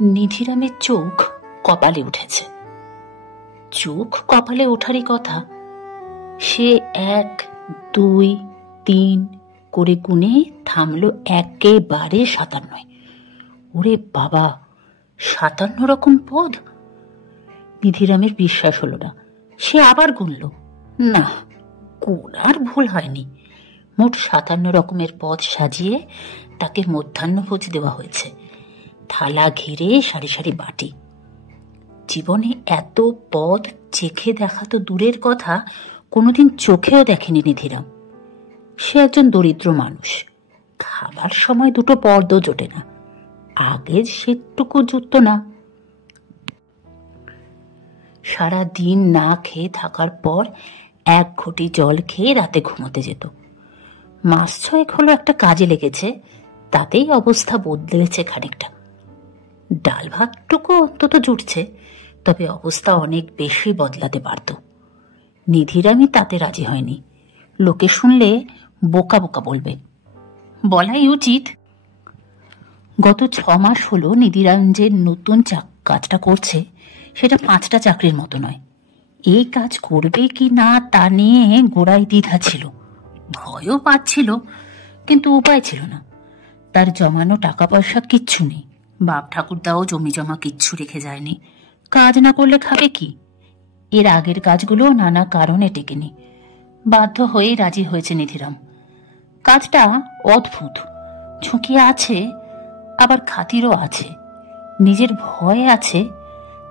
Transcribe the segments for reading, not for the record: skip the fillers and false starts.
নিধিরামের চোখ কপালে উঠেছে। চোখ কপালে ওঠারই কথা। সে 1, 2, 3 করে গুনে থামলো একেবারে 57। ওরে বাবা, 57 রকম পদ! নিধিরামের বিশ্বাস হলো না। সে আবার গুনল। না, গোনার ভুল হয়নি। মোট 57 রকমের পদ সাজিয়ে তাকে মধ্যাহ্নভোজ দেওয়া হয়েছে। থালা ঘিরে সারি সারি বাটি। জীবনে এত পদ চেখে দেখা তো দূরের কথা, কোনোদিন চোখেও দেখেনি নিধিরাম। সে একজন দরিদ্র মানুষ। খাবার সময় দুটো পদও জোটে না। আগের সেটুকু জুটত না। সারা দিন না খেয়ে থাকার পর 1 ঘটি জল খেয়ে রাতে ঘুমোতে যেত। মাস 6 হলো একটা কাজে লেগেছে, তাতেই অবস্থা বদলেছে খানিকটা। ডাল ভাতটুকু অন্তত জুটছে, তবে অবস্থা অনেক বেশি বদলাতে পারত। নিধিরামই তাতে রাজি হয়নি। লোকে শুনলে বোকা বোকা বলবে, বলাই উচিত। গত 6 মাস হলো নিধিরাম যে নতুন কাজটা করছে, সেটা 5টা চাকরির মতো নয়। এই কাজ করবে কি না তা নিয়ে গোড়ায় দ্বিধা ছিল, ভয়ও পাচ্ছিল, কিন্তু উপায় ছিল না। তার জমানো টাকা পয়সা কিচ্ছু নেই। বাপ ঠাকুরদাও জমি জমা কিচ্ছু রেখে যায়নি। কাজ না করলে খাবে কি? এর আগের কাজগুলো নানা কারণে টেকেনি। বাধ্য হয়ে রাজি হয়েছে নিধিরাম। কাজটা অদ্ভুত, ঝুঁকি আছে, আবার খাতিরও আছে। নিজের ভয় আছে,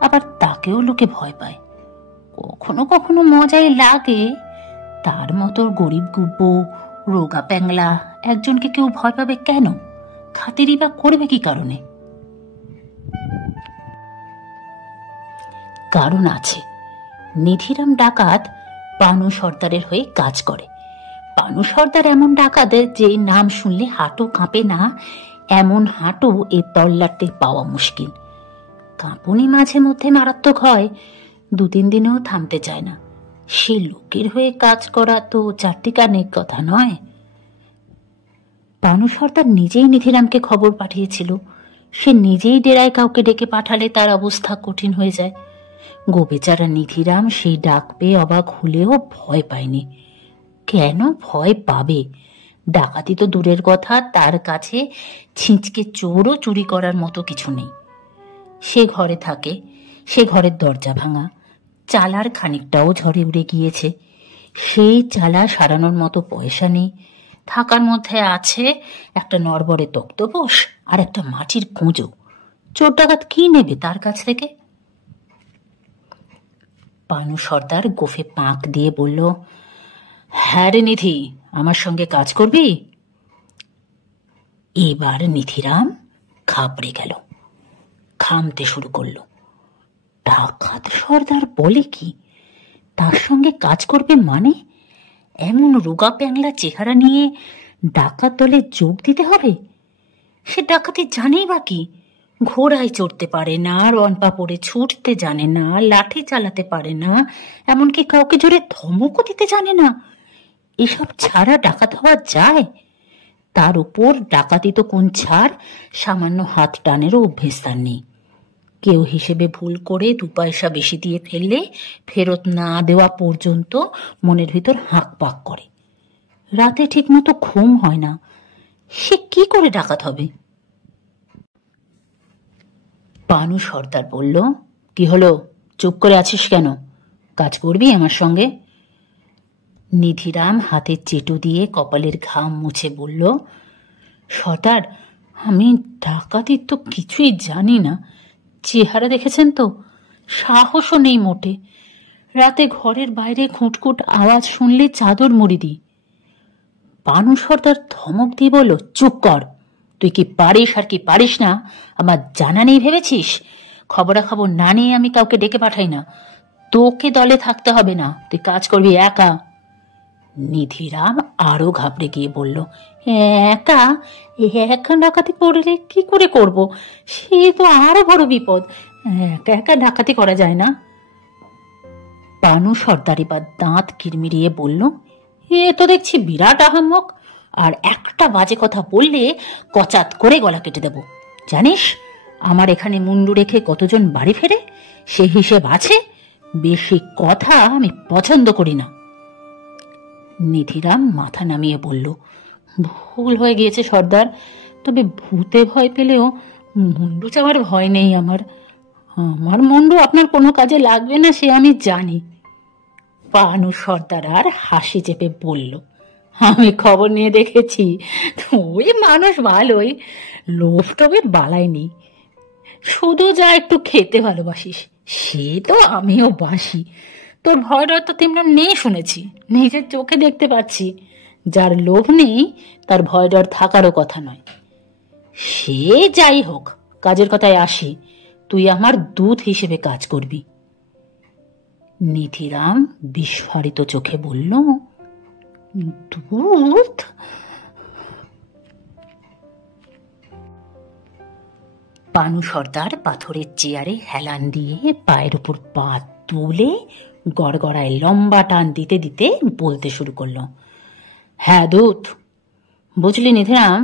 আবার তাকেও লোকে ভয় পায়। কখনো কখনো মজাই লাগে। তার মতো গরিব গুব্বো রোগা প্যাংলা একজনকে কেউ ভয় পাবে কেন? খাতিরই বা করবে কি কারণে? কারণ আছে। নিধিরাম ডাকাত পানু সর্দারের হয়ে কাজ করে। পানু সর্দার এমন ডাকাত যে নাম শুনলে হাঁটু কাঁপে না, এমন হাঁটু এ তল্লাটে পাওয়া মুশকিল। কাঁপুনি মাঝে মধ্যে মারাত্মক হয়, 2-3 দিনেও থামতে চায় না। সে লোকের হয়ে কাজ করা তো চারটিখানেক কথা নয়। পানু সর্দার নিজেই নিধিরামকে খবর পাঠিয়েছিল। সে নিজেই ডেরায় কাউকে ডেকে পাঠালে তার অবস্থা কঠিন হয়ে যায়। গোবেচারা নিধিরাম সেই ডাক পেয়ে অবাক হলেও ভয় পায়নি। কেন ভয় পাবে? ডাকাতি তো দূরের কথা, তার কাছে ছিঁচকে চোরও চুরি করার মতো কিছু নেই। সে ঘরে থাকে, সে ঘরের দরজা ভাঙা, চালার খানিকটাও ঝড়ে উড়ে গিয়েছে। সেই চালা সারানোর মতো পয়সা নেই। থাকার মধ্যে আছে একটা নড়বড়ে তক্তপোষ আর একটা মাটির কুঁজো। চোর ডাকাত কি নেবে তার কাছ থেকে? পানু সর্দার গোফে পাক দিয়ে বলল, হ্যাঁ রে নিধি, আমার সঙ্গে কাজ করবি? এবার নিধিরাম ঘাবড়ে গেল, খামতে শুরু করলো। ডাকাত সর্দার বলে কি? তার সঙ্গে কাজ করবে মানে? এমন রোগা প্যাংলা চেহারা নিয়ে ডাকাত দলে যোগ দিতে হবে? সে ডাকাতি জানেই বা কি? ঘোড়ায় চড়তে পারে না, রনপা পরে ছুটতে জানে না, লাঠি চালাতে পারে না, এমনকি কাউকে জোরে ধমকও দিতে জানে না। এসব ছাড়া ডাকাত হওয়া যায়? তার উপর ডাকাতি তো কোন ছাড়, সামান্য হাত টানেরও অভ্যেস তার নেই। কেউ হিসেবে ভুল করে 2 পয়সা বেশি দিয়ে ফেললে ফেরত না দেওয়া পর্যন্ত মনের ভিতর হাঁক পাক করে। রাতে ঠিক মতো ঘুম হয় না। সে কি করে ডাকাত হবে? পানু সর্দার বলল, কি হলো, চুপ করে আছিস কেন? কাজ করবি আমার সঙ্গে? নিধিরাম হাতে চেটু দিয়ে কপালের ঘাম মুছে বলল, সর্দার, আমি ডাকাতির তো কিছুই জানি না। চেহারা দেখেছেন তো, সাহসও নেই মোটে। রাতে ঘরের বাইরে খুঁটখুট আওয়াজ শুনলে চাদর মুড়ি দিই। পানু সর্দার ধমক দিয়ে বলল, চুপ কর। তুই কি পারিস আর কি পারিস না আমার জানা নেই ভেবেছিস? খবরাখবর না নিয়ে আমি কাউকে ডেকে পাঠাই না। তোকে দলে থাকতে হবে না, তুই কাজ করবি একা। নিধিরাম আরো ঘাবড়ে গিয়ে বলল, একা? একা ডাকাতি করলে কি করে করব? সে তো আরো বড় বিপদ। একা একা ডাকাতি করা যায় না। পানু সর্দার এবার দাঁত কিরমিরিয়ে বলল, এ তো দেখছি বিরাট আহাম্মক, আর একটা বাজে কথা বললে কচাত করে গলা কেটে দেব। জানিস, আমার এখানে মুন্ডু রেখে কতজন বাড়ি ফেরে সে হিসেব আছে। বেশি কথা আমি পছন্দ করি না। নিধিরাম মাথা নামিয়ে বলল, ভুল হয়ে গিয়েছে সর্দার, তবে ভূতে ভয় পেলেও মুন্ডু চাওয়ার ভয় নেই আমার। আমার মুন্ডু আপনার কোনো কাজে লাগবে না সে আমি জানি। পানু সর্দার আর হাসি চেপে বলল, আমি খবর নিয়ে দেখেছি, তুই মানুষ ভালোই, লোভ টোভের বালাই নেই, শুধু যা একটু খেতে ভালোবাসিস, সে তো আমিও বাসি। তোর ভয় ডর তো তেমন নেই শুনেছি, নিজের চোখে দেখতে পাচ্ছি। যার লোভ নেই তার ভয় ডর থাকারও কথা নয়। সে যাই হোক, কাজের কথায় আসি, তুই আমার দূত হিসেবে কাজ করবি। নিধিরাম বিস্ফারিত চোখে বলল, দূত? পানু সর্দার পাথরের চেয়ারে হেলান দিয়ে পায়ের উপর পা তুলে গড়গড়ায় লম্বা টান দিতে দিতে বলতে শুরু করলো, হ্যাঁ দূত। বুঝলি নিধিরাম,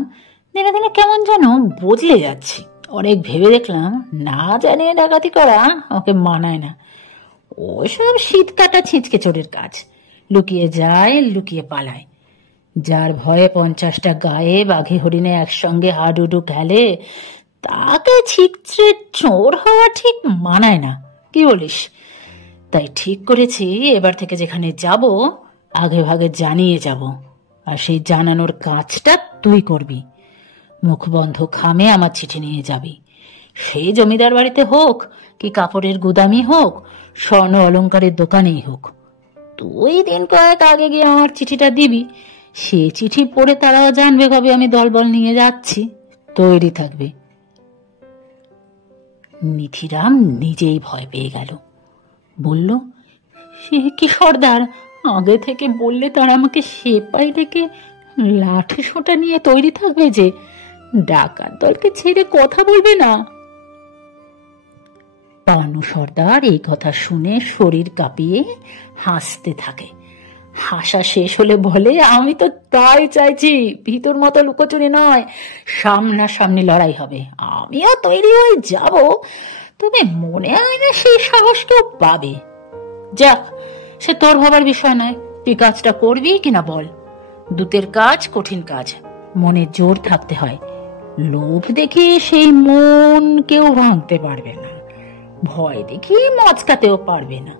দিনে দিনে কেমন যেন বদলে যাচ্ছি। অনেক ভেবে দেখলাম না জানিয়ে ডাকাতি করা ওকে মানায় না। ওসব শীত কাটা ছিঁচকে চোরের কাজ, লুকিয়ে যায় লুকিয়ে পালায়। যার ভয়ে 50টা গায়ে বাঘে হরিণে একসঙ্গে হাডুডু খেলে, তাকে ছিঁচড়ে চোর হওয়া ঠিক মানায় না, কি বলিস? তাই ঠিক করেছি এবার থেকে যেখানে যাব আগে ভাগে জানিয়ে যাব, আর সেই জানানোর কাজটা তুই করবি। মুখবন্ধ খামে আমার চিঠি নিয়ে যাবি। সেই জমিদার বাড়িতে হোক কি কাপড়ের গুদামি হোক, স্বর্ণ অলংকারের দোকানেই হোক, তুই দিন কয়েক আগে গিয়ে আমার চিঠিটা দিবি। সে চিঠি পড়ে তারাও জানবে কবে আমি দলবল নিয়ে যাচ্ছি, তৈরি থাকবে। নিধিরাম নিজেই ভয় পেয়ে গেল, বলল, সে কি সর্দার, আগে থেকে বললে তারা আমাকে সেপাই রেখে লাঠি সোঁটা নিয়ে তৈরি থাকবে যে ডাকাত দলকে ছেড়ে কথা বলবে না? পানু সর্দার এই কথা শুনে শরীর কাঁপিয়ে হাসতে থাকে। হাসা শেষ হলে বলে, আমি তো তাই চাইছি, ভিতর মতো লুকোচুরি নয়, সামনাসামনি লড়াই হবে। আমিও তৈরি হয়ে যাব, তবে মনে হয় না সেই সাহস কেউ পাবে। যাক, সে তোর ভাবার বিষয় নয়, তুই কাজটা করবি কিনা বল। দূতের কাজ কঠিন কাজ, মনে জোর থাকতে হয়। লোভ দেখে সেই মন কেউ ভাঙতে পারবে না, ভয় দেখে মচকাতেও পারবে না।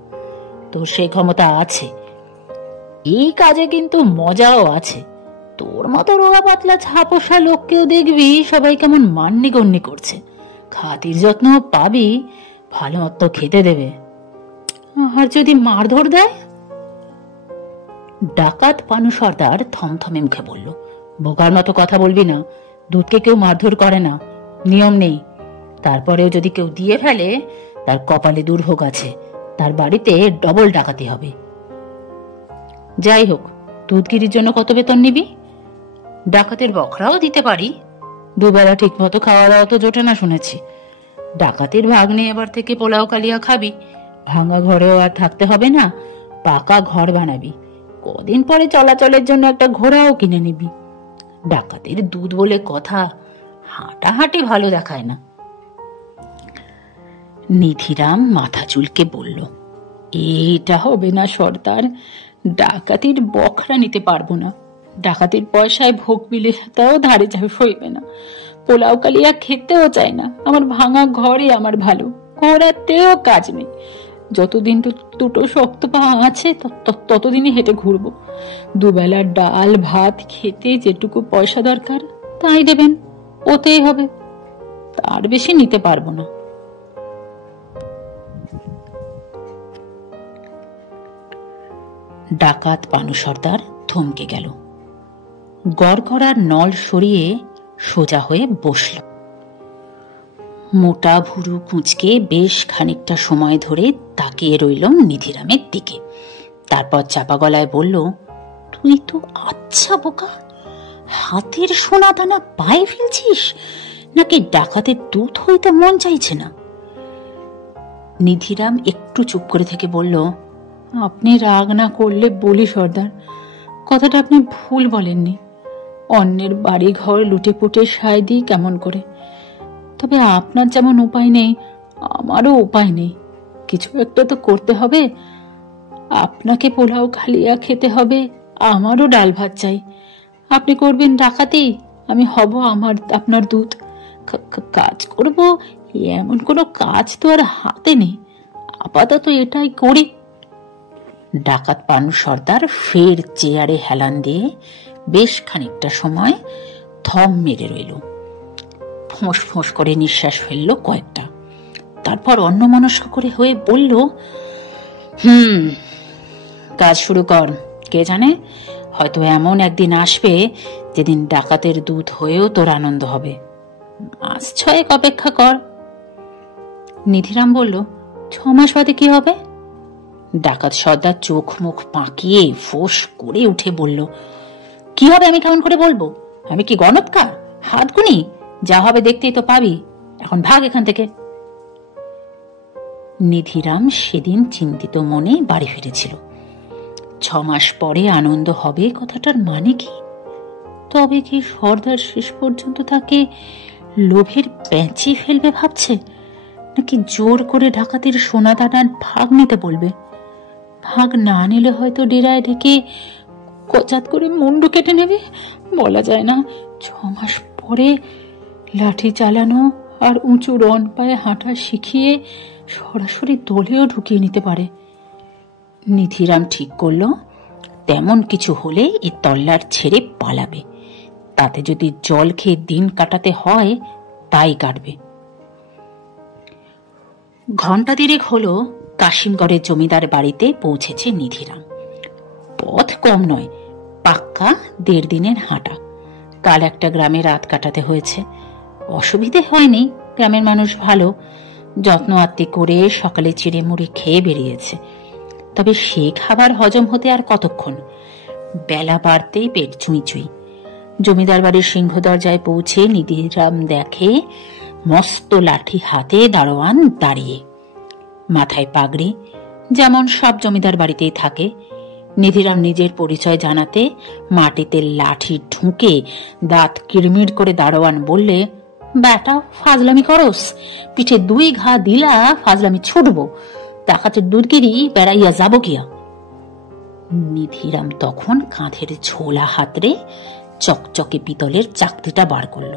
তোর সেই ক্ষমতা আছে। এই কাজে কিন্তু মজাও আছে। তোর মতো রোগা পাতলা ছাপোষা লোককেও দেখবি সবাই কেমন মান্যি গণ্যি করছে, খাতির যত্ন পাবি, ভালো মতো খেতে দেবে। আর যদি মারধর দেয়? ডাকাত পানু সর্দার থমথমে মুখে বলল, বোকার মতো কথা বলবি না, দুধকে কেউ মারধর করে না, নিয়ম নেই। তারপরেও যদি কেউ দিয়ে ফেলে, তার কপালে দুর্ভোগ আছে, তার বাড়িতে ডবল ডাকাতি হবে। যাই হোক, দুধগিরির জন্য কত বেতন নিবি? ডাকাতের বখরাও দিতে পারি, দুবেলা ঠিক মতো খাওয়া দাওয়া তো জোটে না শুনেছি। ডাকাতির ভাগ নিয়ে এবার থেকে পোলাও কালিয়া খাবি, ভাঙা ঘরেও আর থাকতে হবে না, পাকা ঘর বানাবি, কদিন পরে চলাচলের জন্য একটা ঘোড়াও কিনে নিবি। ডাকাতের দুধ বলে কথা, হাঁটাহাঁটি ভালো দেখায় না। নিধিরাম মাথা চুলকে বলল, এটা হবে না সর্দার, ডাকাতির বখরা নিতে পারবো না। ডাকাতির পয়সায় ভোগ বিলাসিতাও ধারে সইবে না, পোলাও কালিয়া খেতেও চাই না। আমার ভাঙা ঘরে আমার ভালো, ঘোরাতেও কাজ নেই। যতদিন দুটো শক্ত পা আছে ততদিনই হেঁটে ঘুরবো। দুবেলার ডাল ভাত খেতে যেটুকু পয়সা দরকার তাই দেবেন, ওতেই হবে, তার বেশি নিতে পারবো না। ডাকাত পানু সর্দার থমকে গেল, গড়গড়ার নল সরিয়ে সোজা হয়ে বসল। মোটা ভুরু কুঁচকে বেশ খানিকটা সময় ধরে তাকিয়ে রইল নিধিরামের দিকে। তারপর চাপা গলায় বলল, তুই তো আচ্ছা বোকা, হাতের সোনা দানা পায়ে ফেলছিস, নাকি ডাকাতের দুধ হইতে মন চাইছে না? নিধিরাম একটু চুপ করে থেকে বলল, আপনি রাগ না করলে বলি সর্দার, কথাটা আপনি ভুল বলেননি। অন্যের বাড়ি ঘর লুটে পুটে সায় দিই কেমন করে? তবে আপনার যেমন উপায় নেই, আমারও উপায় নেই। কিছু একটা তো করতে হবে। আপনাকে পোলাও খালিয়া খেতে হবে, আমারও ডাল ভাত চাই। আপনি করবেন ডাকাতি, আমি হব আপনার দূত। কাজ করব, এমন কোনো কাজ তো আর হাতে নেই। আপাতত এটাই করি। ডাকাত পানু সর্দার ফের চেয়ারে হেলান দিয়ে বেশ খানিকটা সময় থম মেরে রইল। ফোঁস ফোঁস করে নিঃশ্বাস ফেলল কয়েকটা। তারপর অন্যমনস্ক করে হয়ে বলল, কাজ শুরু কর। কে জানে, হয়তো এমন একদিন আসবে যেদিন ডাকাতের দূত হয়েও তোর আনন্দ হবে। মাস 6 অপেক্ষা কর। নিধিরাম বলল, 6 মাস বাদে কি হবে? ডাকাত সর্দার চোখ মুখ পাকিয়ে ফোঁস করে উঠে বলল, কি হবে আমি কেমন করে বলবো? আমি কি গণৎকার, হাত গুনি? যা হবে দেখতেই তো পাবি। এখন ভাগ এখান থেকে। নিধিরাম সেদিন চিন্তিত মনে বাড়ি ফিরেছিল। 6 মাস পরে আনন্দ হবে কথাটার মানে কি? তবে কি সর্দার শেষ পর্যন্ত তাকে লোভের প্যাঁচে ফেলবে ভাবছে, নাকি জোর করে ডাকাতির সোনা দানার ভাগ নিতে বলবে? ভাগ না নিলে হয়তো ডেরায় ঢেকে কচাত করে মুন্ডু কেটে নেবে। বলা যায় না, 6 মাস পরে লাঠি চালানো আর উঁচু রন পায়ে হাঁটা শিখিয়ে সরাসরি দলেও ঢুকিয়ে নিতে পারে। নিধিরাম ঠিক করল, তেমন কিছু হলে এ তল্লার ছেড়ে পালাবে। তাতে যদি জল খেয়ে দিন কাটাতে হয় তাই কাটবে। ঘণ্টা 3 হলো কাশিমগড়ের জমিদার বাড়িতে পৌঁছেছে নিধিরাম। পথ কম নয়, পাক্কা 1.5 দিনের হাঁটা। কাল একটা গ্রামে রাত কাটাতে হয়েছে। অসুবিধে হয়নি, গ্রামের মানুষ ভালো, যত্ন আত্তি করে সকালে চিড়ে মুড়ি খেয়ে বেরিয়েছে। তবে সে খাবার হজম হতে আর কতক্ষণ? বেলা বাড়তেই পেট চুই চুই। জমিদার বাড়ির সিংহ দরজায় পৌঁছে নিধিরাম দেখে মস্ত লাঠি হাতে দারোয়ান দাঁড়িয়ে, মাথায় পাগড়ি, যেমন সব জমিদার বাড়িতেই থাকে। নিধিরাম নিজের পরিচয় জানাতে মাটিতে লাঠি ঢুকে দাঁত কিড়মিড় করে দারোয়ান বললে, বেটা ফাজলামি করস, পিঠে 2 ঘা দিলা ফাজলামি ছুটবো, ডাকাতের দুধগিরি বেড়াইয়া যাব গিয়া। নিধিরাম তখন কাঁধের ঝোলা হাতরে চকচকে পিতলের চাকতিটা বার করল।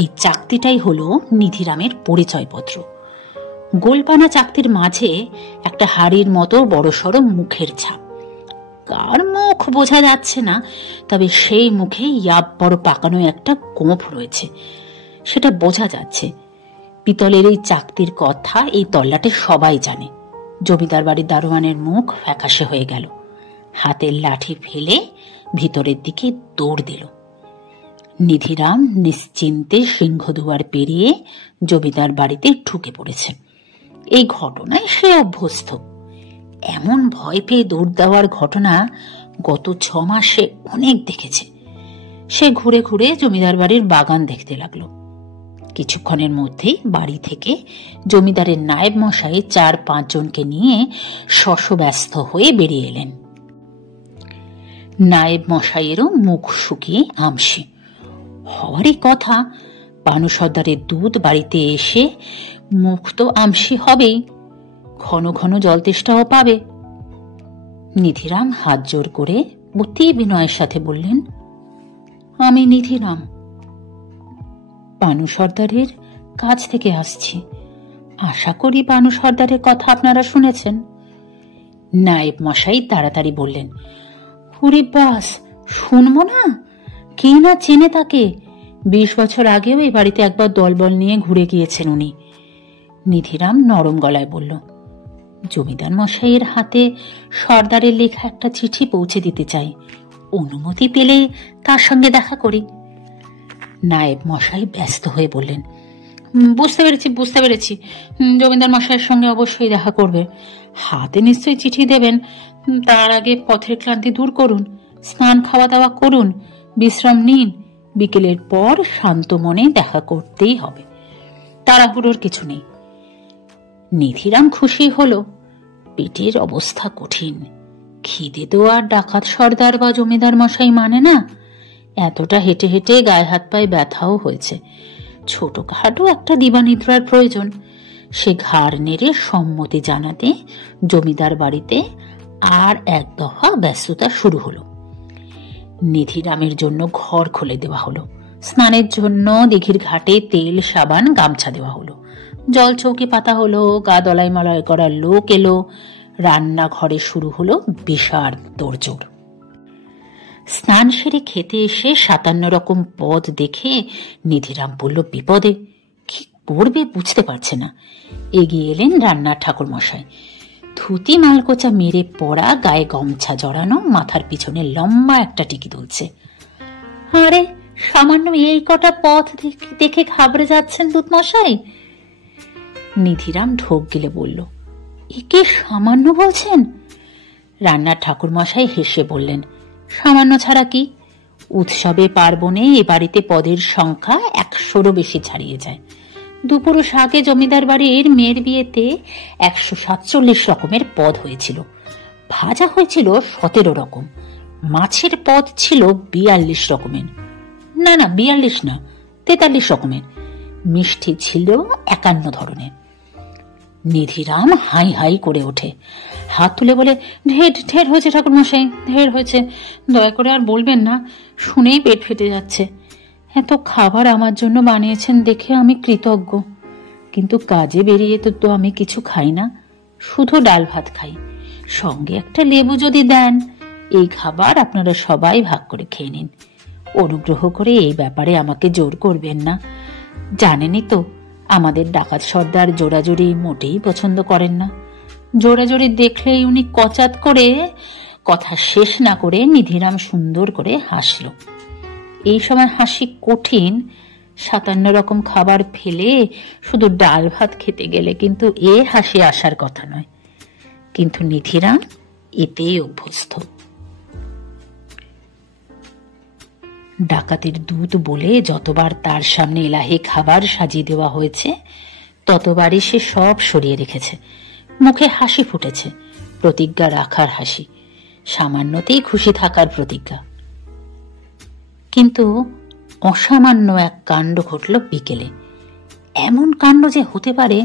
এই চাকতিটাই হলো নিধিরামের পরিচয়পত্র। গোলপানা চাকতির মাঝে একটা হাড়ির মতো বড়সড় মুখের ছাপ। কার মুখ বোঝা যাচ্ছে না, তবে সেই মুখে ইয়াব বড় পাকানো একটা গোঁফ রয়েছে, সেটা বোঝা যাচ্ছে। পিতলের এই চাকতির কথা এই তল্লাটে সবাই জানে। জমিদার বাড়ির দারোয়ানের মুখ ফ্যাকাশে হয়ে গেল। হাতের লাঠি ফেলে ভিতরের দিকে দৌড় দিল। নিধিরাম নিশ্চিন্তে সিংহদুয়ার পেরিয়ে জমিদার বাড়িতে ঢুকে পড়েছে। এই ঘটনায় সে অভ্যস্ত। এমন ভয় পেয়ে দৌড় দেওয়ার ঘটনা গত 6 মাসে অনেক দেখেছে। সে ঘুরে ঘুরে জমিদার বাড়ির বাগান দেখতে লাগলো। কিছুক্ষণের মধ্যেই বাড়ি থেকে জমিদারের নায়েব মশাই 4-5 জনকে নিয়ে শশব্যস্ত হয়ে বেরিয়ে এলেন। নায়েব মশাইয়েরও মুখ শুকিয়ে আমসি। হওয়ারই কথা, পানু সর্দারের দুধ বাড়িতে এসে মুখ তো আমসি হবেই, ঘন ঘন জল তেষ্টাও পাবে। নিধিরাম হাত জোর করে অতি বিনয়ের সাথে বললেন, আমি নিধিরাম, পানু সর্দারের কাছ থেকে আসছি। আশা করি পানু সর্দারের কথা আপনারা শুনেছেন। নায়েব মশাই তাড়াতাড়ি বললেন, ওরে বাস, শুনবো না? কে না চেনে তাকে? 20 বছর আগেও এই বাড়িতে একবার দলবল নিয়ে ঘুরে গিয়েছেন উনি। নিধিরাম নরম গলায় বলল, জমিদার মশাইয়ের হাতে সর্দারের লেখা একটা চিঠি পৌঁছে দিতে চাই, অনুমতি পেলে তার সঙ্গে দেখা করি। নায়েব মশাই ব্যস্ত হয়ে বললেন, বুঝতে পেরেছি, জমিদার মশাইয়ের সঙ্গে অবশ্যই দেখা করবে। হাতে নিশ্চয়ই চিঠি দেবেন। তার আগে পথের ক্লান্তি দূর করুন, স্নান খাওয়া দাওয়া করুন, বিশ্রাম নিন। বিকেলের পর শান্ত মনে দেখা করতেই হবে, তাড়াহুড়োর কিছু নেই। নিধিরাম খুশি হলো। পেটের অবস্থা কঠিন, খিদে তো আর ডাকাত সর্দার বা জমিদার মশাই মানে না। এতটা হেঁটে হেঁটে গায়ে হাত পায়ে ব্যথাও হয়েছে। ছোটখাটো একটা দিবানিদ্রার প্রয়োজন। সে ঘাড় নেড়ে সম্মতি জানাতে জমিদার বাড়িতে আর এক দফা ব্যস্ততা শুরু হলো। নিধিরামের জন্য ঘর খুলে দেওয়া হলো, স্নানের জন্য দিঘির ঘাটে তেল সাবান গামছা দেওয়া হলো, জল চৌকি পাতা হলো, গা দলাই মালয় করার লোক এলো, রান্নাঘরে শুরু হলো বিশাল তোড়জোড়। স্নান সেরে খেতে এসে 57 রকম পদ দেখে নিধিরাম বলল বিপদে, কি করবে বুঝতে পারছে না। এগিয়ে এলেন রান্নার ঠাকুর মশাই। ধুতি মালকোচা মেরে পড়া, গায়ে গামছা জড়ানো, মাথার পিছনে লম্বা একটা টিকি দুলছে। আরে সামান্য এই কটা পথ দেখে ঘাবড়ে যাচ্ছেন দুধ মশাই? নিধিরাম ঢোক গিলে বলল, একে সামান্য বলছেন? রান্নার ঠাকুর মশাই হেসে বললেন, সামান্য ছাড়া কি, উৎসবে পার্বণে এ বাড়িতে পদের সংখ্যা 100-রও বেশি ছাড়িয়ে যায়। দুপুরুষ আগে জমিদার বাড়ির মেয়ের বিয়েতে 147 রকমের পদ হয়েছিল, ভাজা হয়েছিল 17 রকম, মাছের পদ ছিল 42 রকমের, না 42 না 43 রকমের, মিষ্টি ছিল 51 ধরনের। নিধিরাম হাই হাই করে ওঠে, হাত তুলে বলে, ঢের ঢের হয়েছে ঠাকুর মশাই, ঢের হয়েছে, দয়া করে আর বলবেন না, শুনেই পেট ফেটে যাচ্ছে। এত খাবার আমার জন্য বানিয়েছেন দেখে আমি কৃতজ্ঞ, কিন্তু কাজে বেরিয়ে তো আমি কিছু খাই না, শুধু ডাল ভাত খাই, সঙ্গে একটা লেবু যদি দেন। এই খাবার আপনারা সবাই ভাগ করে খেয়ে নিন, অনুগ্রহ করে এই ব্যাপারে আমাকে জোর করবেন না। জানেনই তো আমাদের ডাকাত সর্দার জোড়াজোড়ি মোটেই পছন্দ করেন না। জোড়াজোড়ি দেখলেই উনি কচাত করে, কথা শেষ না করে নিধিরাম সুন্দর করে হাসল। এই সময় হাসি কঠিন, 57 রকম খাবার ফেলে শুধু ডাল ভাত খেতে গেলে কিন্তু এ হাসি আসার কথা নয়, কিন্তু নিধিরাম এতেই অভ্যস্ত। ডাকাতের দুধ বলে যতবার তার সামনে এলাহি খাবার সাজিয়ে দেওয়া হয়েছে ততবারই সে সব সরিয়ে রেখেছে, মুখে হাসি ফুটেছে, প্রতিজ্ঞা রাখার হাসি, সামান্যতেই খুশি থাকার প্রতিজ্ঞা। কিন্তু অসামান্য এক কাণ্ড ঘটল বিকেলে, এমন কাণ্ড যে হতে পারে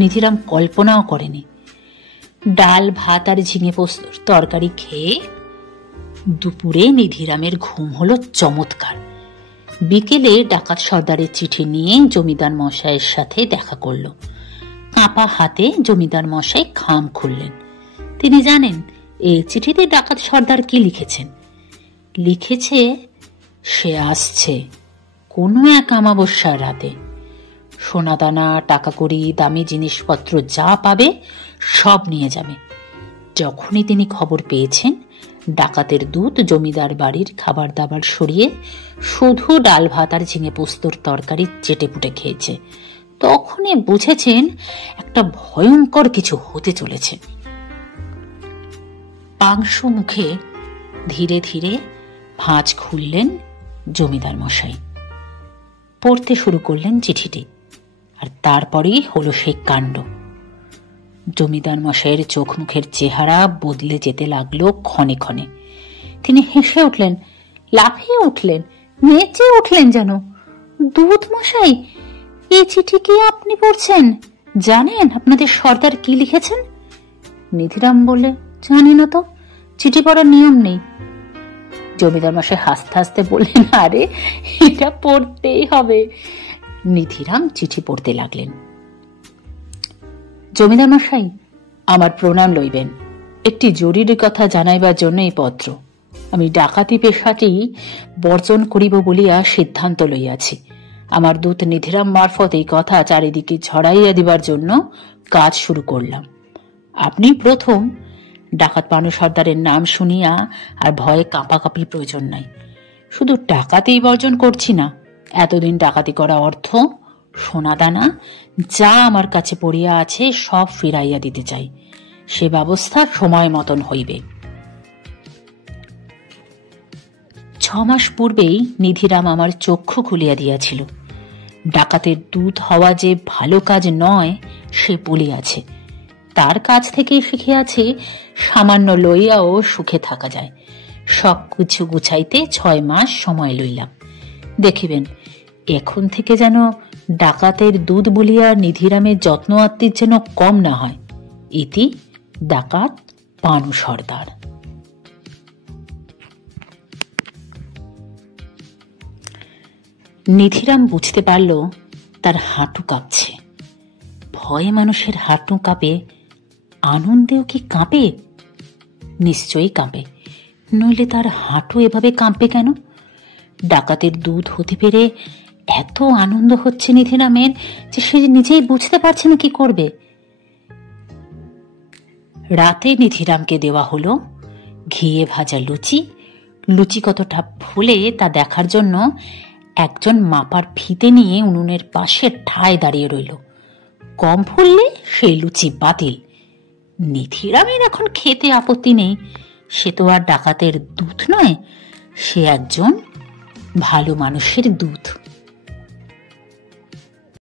নিধিরাম কল্পনাও করেনি। ডাল ভাত আর ঝিঙে পোস্তর তরকারি খেয়ে দুপুরে নিধিরামের ঘুম হলো চমৎকার। বিকেলে ডাকাত সর্দারের চিঠি নিয়ে জমিদার মশাইয়ের সাথে দেখা করল। কাঁপা হাতে জমিদার মশাই খাম খুললেন। তিনি জানেন এই চিঠিতে ডাকাত সর্দার কি লিখেছেন। লিখেছে, সে আসছে কোনো এক অমাবস্যার রাতে, সোনাদানা টাকা কড়ি দামি জিনিসপত্র যা পাবে সব নিয়ে যাবে। যখনই তিনি খবর পেয়েছেন ডাকাতের দূত জমিদার বাড়ির খাবার দাবার সরিয়ে শুধু ডাল ভাত আর ঝিঙে পোস্তর তরকারি চেটে পুটে খেয়েছে, তখনই বুঝেছেন একটা ভয়ঙ্কর কিছু হতে চলেছে। পাংশু মুখে ধীরে ধীরে ভাঁজ খুললেন জমিদার মশাই, পড়তে শুরু করলেন চিঠিটি, আর তারপরেই হলো সেই কাণ্ড। জমিদার মশাইয়ের চোখ মুখের চেহারা বদলে যেতে লাগলো ক্ষণে ক্ষণে। তিনি হেসে উঠলেন, লাফিয়ে উঠলেন, নেচে উঠলেন যেন। দুধ মশাই, এই চিঠি কি আপনি পড়ছেন? জানেন আপনাদের সর্দার কি লিখেছেন? নিধিরাম বললে, জানি না তো, চিঠি পড়ার নিয়ম নেই। জমিদার মশাই হাসতে হাসতে বললেন, আরে এটা পড়তেই হবে। নিধিরাম চিঠি পড়তে লাগলেন। জমিদার মশাই, আমার প্রণাম লইবেন। একটি জরুরি কথা জানাইবার জন্য এই পত্র। আমি ডাকাতি পেশাটি বর্জন করিব বলিয়া সিদ্ধান্ত লইয়াছি। আমার দূত নিধিরাম মারফত এই কথা চারিদিকে ছড়াইয়া দিবার জন্য কাজ শুরু করলাম। আপনি প্রথম। ডাকাত পানু সর্দারের নাম শুনিয়া আর ভয়ে কাঁপাকাঁপি প্রয়োজন নাই। শুধু ডাকাতেই বর্জন করছি না, এতদিন ডাকাতি করা অর্থ সোনাদানা যা আমার কাছে পড়িয়া আছে সব ফিরাইয়া দিতে চাই। সে ব্যবস্থা সময় মতন হইবে। 6 মাস পূর্বেই নিধিরাম আমার চক্ষু খুলিয়া দিয়াছিল। ডাকাতের দূত হওয়া যে ভালো কাজ নয় সে বলিয়াছে। তার কাছ থেকেই শিখিয়াছে সামান্য লইয়াও সুখে থাকা যায়। সব কিছু গুছাইতে 6 মাস সময় লইলাম। দেখিবেন এখন থেকে যেন ডাকাতের দুধ বলিয়া নিধিরামের যত্ন আত্মীর যেন কম না হয়। ইতি ডাকাত পানু সর্দার। নিধিরাম বুঝতে পারল তার হাঁটু কাঁপছে। ভয়ে মানুষের হাঁটু কাঁপে, আনন্দেও কি কাঁপে? নিশ্চয়ই কাঁপে, নইলে তার হাঁটু এভাবে কাঁপবে কেন? ডাকাতের দুধ হতে পেরে এত আনন্দ হচ্ছে নিধিরামের যে সে নিজেই বুঝতে পারছে না কি করবে। রাতে নিধিরামকে দেওয়া হলো ঘিয়ে ভাজা লুচি। লুচি কতটা ফুলে তা দেখার জন্য একজন মাপার ফিতে নিয়ে উনুনের পাশে ঠায় দাঁড়িয়ে রইল। কম ফুললে সেই লুচি বাতিল। নিধিরামের এখন খেতে আপত্তি নেই, সে তো আর ডাকাতের দুধ নয়, সে একজন ভালো মানুষের দুধ।